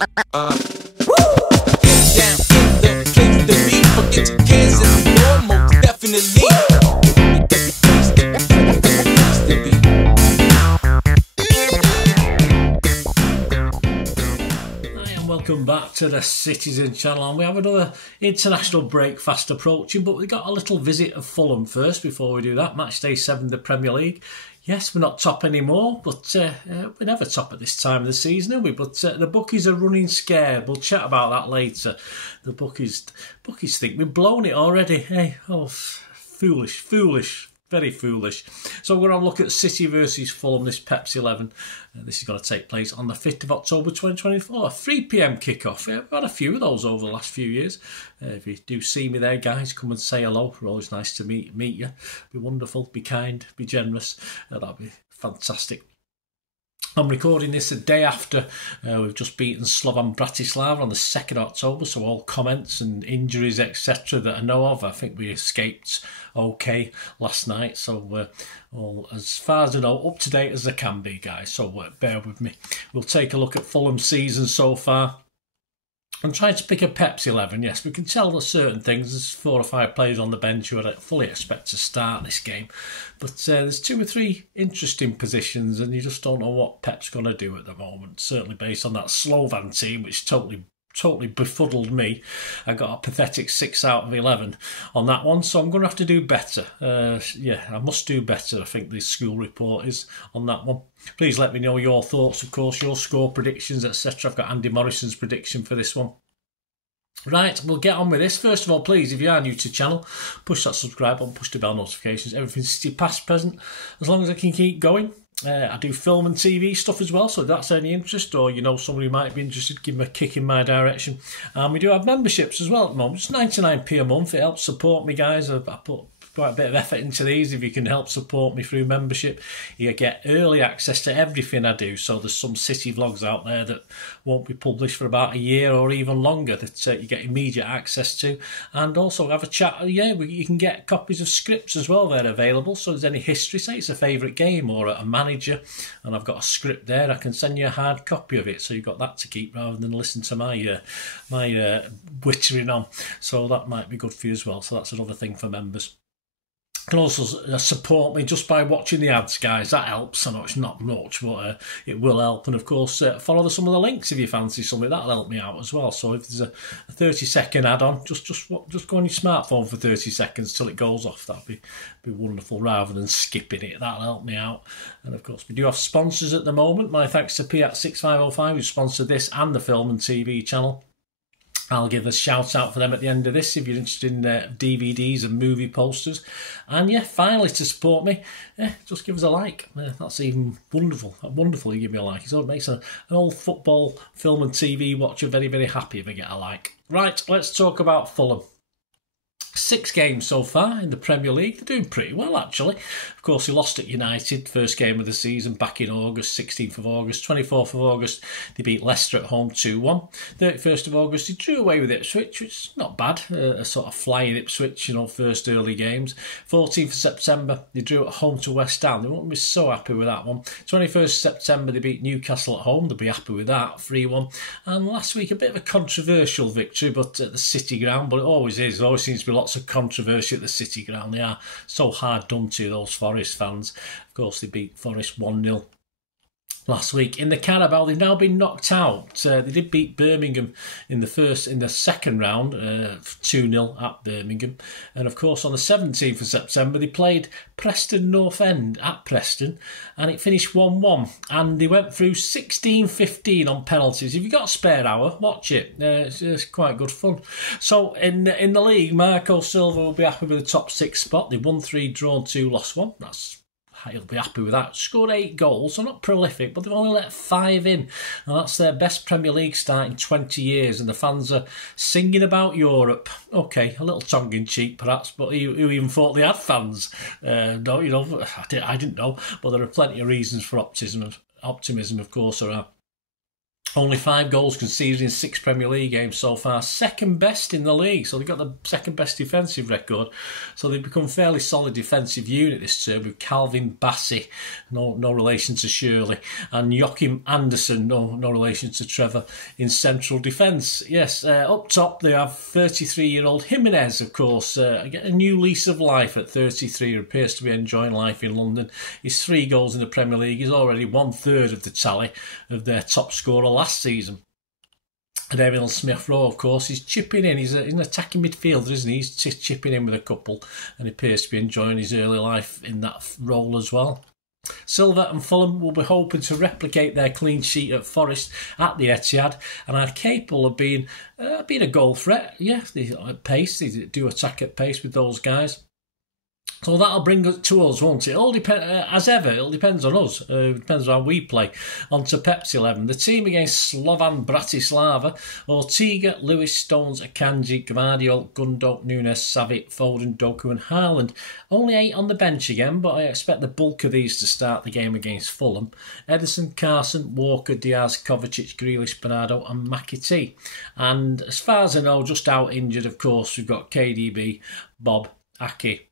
Hands down in the place to be. Forget your cares and more, most definitely. Welcome back to the Citizen channel, and we have another international break fast approaching, but we got a little visit of Fulham first before we do that. Match day 7 of the Premier League. Yes, we're not top anymore, but we're never top at this time of the season, are we? But the bookies are running scared. We'll chat about that later. The bookies think we've blown it already. Hey, oh, foolish. Very foolish. So we're going to look at City versus Fulham, this Pepsi 11. This is going to take place on the 5th of October 2024. A 3 PM kickoff. We've had a few of those over the last few years. If you do see me there, guys, come and say hello. We're always nice to meet you. Be wonderful, be kind, be generous. That'd be fantastic. I'm recording this a day after we've just beaten Slovan Bratislava on the 2nd of October, so all comments and injuries, etc. that I know of, I think we escaped okay last night, so all, as far as I know, up to date as I can be, guys, so bear with me. We'll take a look at Fulham's season so far. I'm trying to pick a Pepsi 11. Yes, we can tell there's certain things. There's 4 or 5 players on the bench who I fully expect to start this game. But there's 2 or 3 interesting positions, and you just don't know what Pep's going to do at the moment. Certainly based on that Slovan team, which totally befuddled me. I got a pathetic 6 out of 11 on that one, so I'm going to have to do better. Yeah, I must do better, I think the school report is on that one. Please let me know your thoughts, of course, your score predictions, etc. I've got Andy Morrison's prediction for this one. Right, we'll get on with this. First of all, please, if you are new to the channel, push that subscribe button, push the bell notifications, everything's City past, present, as long as I can keep going. I do film and TV stuff as well, so if that's any interest, or you know somebody who might be interested, give them a kick in my direction. And we do have memberships as well at the moment. It's 99p a month. It helps support me, guys. I put quite a bit of effort into these. If you can help support me through membership, you get early access to everything I do. So there's some City vlogs out there that won't be published for about a year or even longer that you get immediate access to, and also have a chat. Yeah, you can get copies of scripts as well. They're available, so if there's any history, say it's a favourite game or a manager and I've got a script there, I can send you a hard copy of it, so you've got that to keep rather than listen to my wittering on. So that might be good for you as well. So that's another thing for members. You can also support me just by watching the ads, guys. That helps. I know it's not much, but it will help. And of course, follow some of the links if you fancy something. That'll help me out as well. So if there's a 30-second ad-on, just go on your smartphone for 30 seconds till it goes off. That'd be wonderful, rather than skipping it. That'll help me out. And of course, we do have sponsors at the moment. My thanks to Piat6505, who sponsored this and the film and TV channel. I'll give a shout out for them at the end of this if you're interested in DVDs and movie posters. And yeah, finally, to support me, just give us a like. That's even wonderful. Wonderful you give me a like. So it makes an old football, film and TV watcher very, very happy if I get a like. Right, let's talk about Fulham. 6 games so far in the Premier League. They're doing pretty well, actually. Of course, he lost at United, first game of the season, back in August, 16th of August. 24th of August, they beat Leicester at home 2-1. 31st of August, he drew away with Ipswich, which is not bad. A sort of flying Ipswich, you know, first early games. 14th of September, they drew at home to West Ham. They won't be so happy with that one. 21st of September, they beat Newcastle at home. They'll be happy with that, 3-1. And last week, a bit of a controversial victory, but at the City ground, but it always is. There always seems to be lots of controversy at the City ground. They are so hard done to, those Forest fans. Of course, they beat Forest 1-0 last week. In the Carabao, they've now been knocked out. They did beat Birmingham in the second round, 2-0 at Birmingham. And of course, on the 17th of September, they played Preston North End at Preston, and it finished 1-1. And they went through 16-15 on penalties. If you've got a spare hour, watch it. It's quite good fun. So in the league, Marco Silva will be happy with the top 6 spot. They won 3, drawn 2, lost 1. He'll be happy with that. Scored 8 goals, so not prolific, but they've only let 5 in. And that's their best Premier League start in 20 years. And the fans are singing about Europe. Okay, a little tongue-in-cheek perhaps, but who even thought they had fans? No, you know, I didn't know. But there are plenty of reasons for optimism, of course, there are. Only 5 goals conceded in 6 Premier League games so far. Second best in the league. So they've got the second best defensive record. So they've become a fairly solid defensive unit this term with Calvin Bassey, no relation to Shirley, and Joachim Andersen, no relation to Trevor, in central defence. Yes, up top they have 33-year-old Jimenez, of course. Get a new lease of life at 33. He appears to be enjoying life in London. He's 3 goals in the Premier League. He's already 1/3 of the tally of their top scorer last season. And Emil Smith-Rowe, of course, he's chipping in. He's an attacking midfielder, isn't he? He's chipping in with a couple, and he appears to be enjoying his early life in that role as well. Silva and Fulham will be hoping to replicate their clean sheet at Forest at the Etihad, and are capable of being a goal threat. Yeah, they at pace. They do attack at pace with those guys. So that'll bring us to us, won't it? All as ever, it all depends on us. It depends on how we play. On to Pep's 11. The team against Slovan Bratislava: Ortega, Lewis, Stones, Akanji, Gvardiol, Gundog, Nunes, Savic, Foden, Doku and Haaland. Only 8 on the bench again, but I expect the bulk of these to start the game against Fulham. Ederson, Carson, Walker, Diaz, Kovacic, Grealish, Bernardo and McAtee. And as far as I know, just out injured, of course, we've got KDB, Bob, Aki,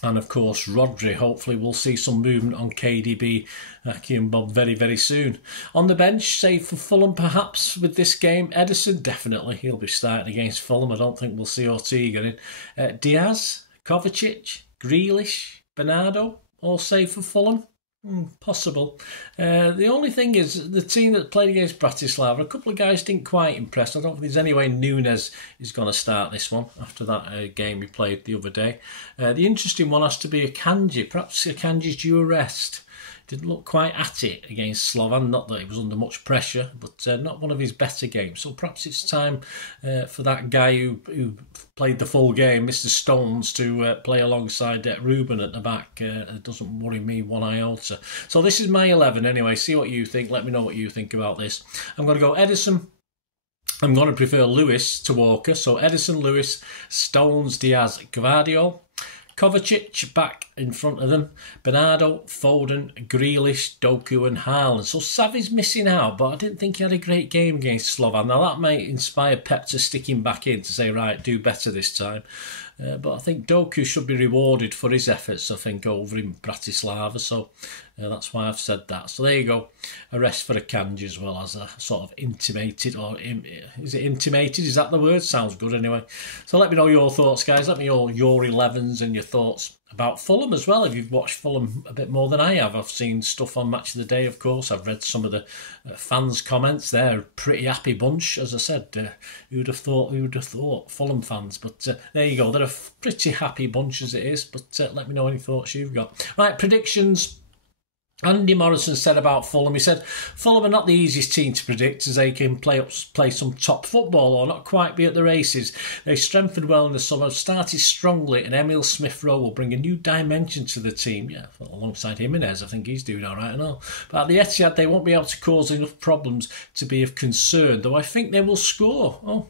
and of course Rodri. Hopefully we'll see some movement on KDB, Aki and Bob very, very soon. On the bench, save for Fulham perhaps with this game, Ederson, definitely. He'll be starting against Fulham. I don't think we'll see Ortega in. Diaz, Kovacic, Grealish, Bernardo, all save for Fulham. Possible. The only thing is, the team that played against Bratislava, a couple of guys didn't quite impress. I don't think there's any way Nunes is going to start this one after that game he played the other day. The interesting one has to be Akanji. Perhaps Akanji's due a rest. Didn't look quite at it against Slovan. Not that he was under much pressure, but not one of his better games. So perhaps it's time for that guy who played the full game, Mr. Stones, to play alongside Ruben at the back. It doesn't worry me one iota. So this is my 11 anyway. See what you think. Let me know what you think about this. I'm going to go Ederson. I'm going to prefer Lewis to Walker. So Ederson, Lewis, Stones, Diaz, Gvardiol. Kovacic back in front of them. Bernardo, Foden, Grealish, Doku and Haaland. So Savi's missing out, but I didn't think he had a great game against Slovan. Now that might inspire Pep to stick him back in to say, right, do better this time. But I think Doku should be rewarded for his efforts, I think, over in Bratislava. So that's why I've said that. So there you go. A rest for Akanji as well, as a sort of intimated, or is it intimated? Is that the word? Sounds good anyway. So let me know your thoughts, guys. Let me know your 11s and your thoughts about Fulham as well. If you've watched Fulham a bit more than I have, I've seen stuff on Match of the Day, of course. I've read some of the fans' comments. They're a pretty happy bunch, as I said. Who'd have thought Fulham fans? But there you go. They're a pretty happy bunch as it is. But let me know any thoughts you've got. Right, predictions. Andy Morrison said about Fulham, he said, Fulham are not the easiest team to predict, as they can play some top football or not quite be at the races. They strengthened well in the summer, started strongly, and Emil Smith-Rowe will bring a new dimension to the team. Yeah, alongside Jimenez, I think he's doing all right and all. But at the Etihad, they won't be able to cause enough problems to be of concern, though I think they will score. Oh,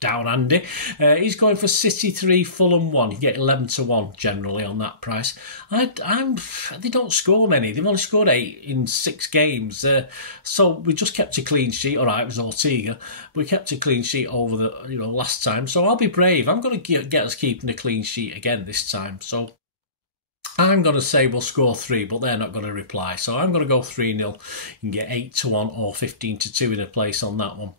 down Andy. He's going for City 3, Fulham 1. You get 11-1 generally on that price. They don't score many. They've only scored 8 in 6 games. So we just kept a clean sheet. All right, it was Ortega. We kept a clean sheet over the last time. So I'll be brave. I'm going to get us keeping a clean sheet again this time. So I'm going to say we'll score 3, but they're not going to reply. So I'm going to go 3-0. You can get 8-1 or 15-2 in a place on that one.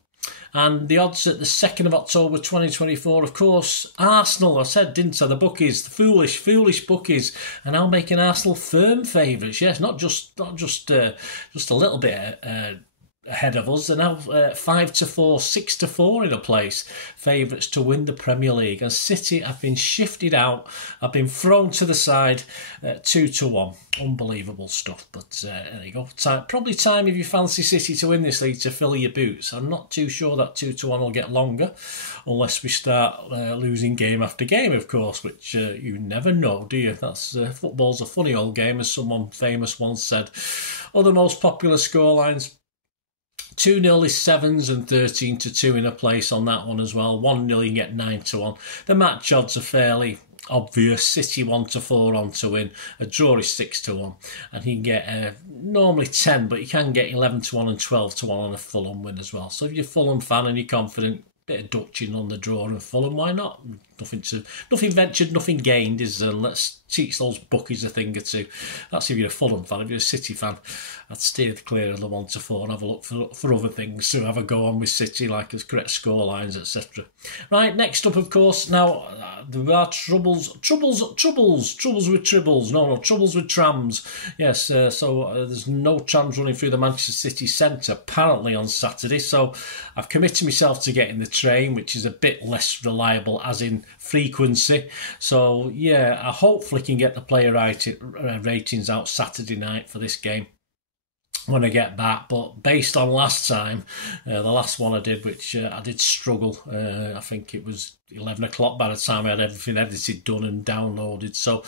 And the odds at the 2nd of October 2024, of course, Arsenal, I said, didn't I? The bookies, the foolish bookies, are now making Arsenal firm favourites. Yes, not just a little bit ahead of us. They're now 5-4, 6-4 in a place, favourites to win the Premier League. And City have been shifted out, have been thrown to the side, 2-1. Unbelievable stuff. But there you go. Probably time, if you fancy City to win this league, to fill your boots. I'm not too sure that 2-1 will get longer, unless we start losing game after game, of course, which you never know, do you? That's football's a funny old game, as someone famous once said. Other most popular scorelines: 2-0 is 7s and 13-2 in a place on that one as well. 1-0 you get 9-1. The match odds are fairly obvious. City 1-4 on to win. A draw is 6-1, and he can get normally 10, but you can get 11-1 and 12-1 on a Fulham win as well. So if you're a Fulham fan and you're confident, bit of Dutching on the draw and Fulham, why not? Nothing ventured, nothing gained, is let's teach those bookies a thing or two. That's if you're a Fulham fan. If you're a City fan, I'd steer clear of the 1-4 and have a look for other things to have a go on with City, like as correct score lines, etc. Right, next up, of course, now there are troubles with tribbles. No, troubles with trams. Yes, so there's no trams running through the Manchester City centre apparently on Saturday. So I've committed myself to getting the train, which is a bit less reliable, as in frequency. So yeah, I hopefully can get the player ratings out Saturday night for this game when I get back. But based on last time, the last one I did, which I did struggle, I think it was 11 o'clock by the time I had everything edited, done and downloaded. So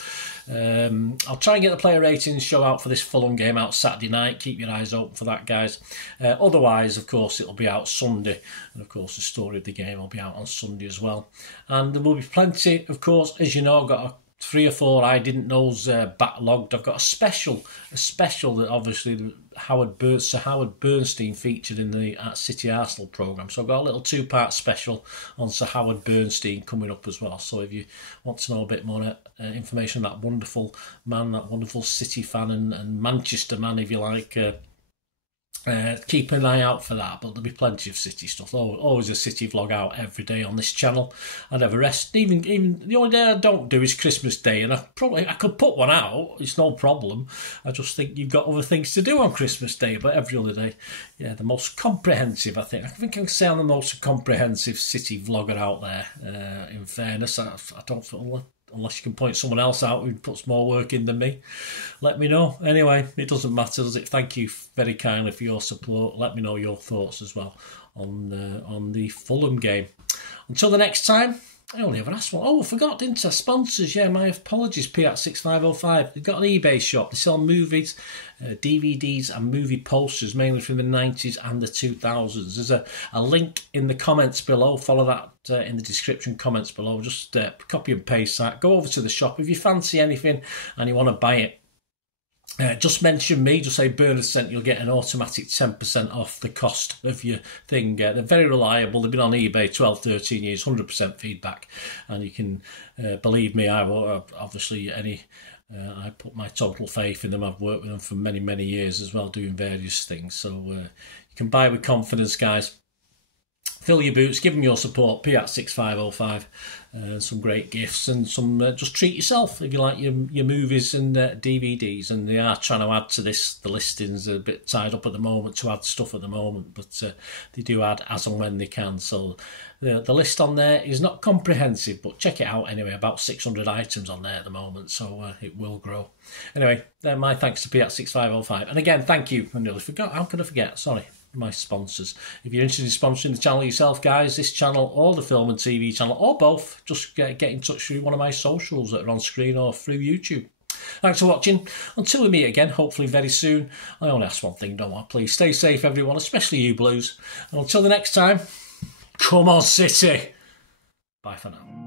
I'll try and get the player ratings show out for this Fulham game out Saturday night. Keep your eyes open for that, guys. Otherwise, of course, it'll be out Sunday, and of course the story of the game will be out on Sunday as well. And there will be plenty, of course, as you know. I've got 3 or 4 I didn't know's backlogged. I've got a special that obviously Sir Howard Bernstein featured in the City Arsenal programme. So I've got a little 2-part special on Sir Howard Bernstein coming up as well. So if you want to know a bit more information on that wonderful man, that wonderful City fan and Manchester man, if you like, keep an eye out for that. But there'll be plenty of City stuff. Always a City vlog out every day on this channel. I never rest. Even the only day I don't do is Christmas Day, and I could put one out. It's no problem. I just think you've got other things to do on Christmas Day. But every other day, yeah, the most comprehensive. I think I can say I'm the most comprehensive City vlogger out there. In fairness, I don't feel. Unless you can point someone else out who puts more work in than me, let me know. Anyway, it doesn't matter, does it? Thank you very kindly for your support. Let me know your thoughts as well on the Fulham game. Until the next time, I only ever asked one. Oh, I forgot, didn't I? Sponsors, yeah, my apologies. P@6505. They've got an eBay shop. They sell movies, DVDs and movie posters, mainly from the 90s and the 2000s. There's a link in the comments below. Follow that in the description comments below. Just copy and paste that. Go over to the shop. If you fancy anything and you want to buy it, just mention me, just say Bernard sent, you'll get an automatic 10% off the cost of your thing. They're very reliable. They've been on eBay 12, 13 years, 100% feedback. And you can believe me, I put my total faith in them. I've worked with them for many, many years as well, doing various things. So you can buy with confidence, guys. Fill your boots, give them your support, P@6505, some great gifts and some, just treat yourself if you like your movies and DVDs. And they are trying to add to this, the listings are a bit tied up at the moment to add stuff at the moment, but they do add as and when they can. So the list on there is not comprehensive, but check it out anyway, about 600 items on there at the moment, so it will grow. Anyway, my thanks to P@6505. And again, thank you. I nearly forgot, how could I forget? Sorry. My sponsors. If you're interested in sponsoring the channel yourself, guys, this channel or the film and TV channel or both, just get in touch through one of my socials that are on screen or through YouTube. Thanks for watching. Until we meet again, hopefully very soon. I only ask one thing, don't I? Please stay safe, everyone, especially you Blues. And until the next time, come on City. Bye for now.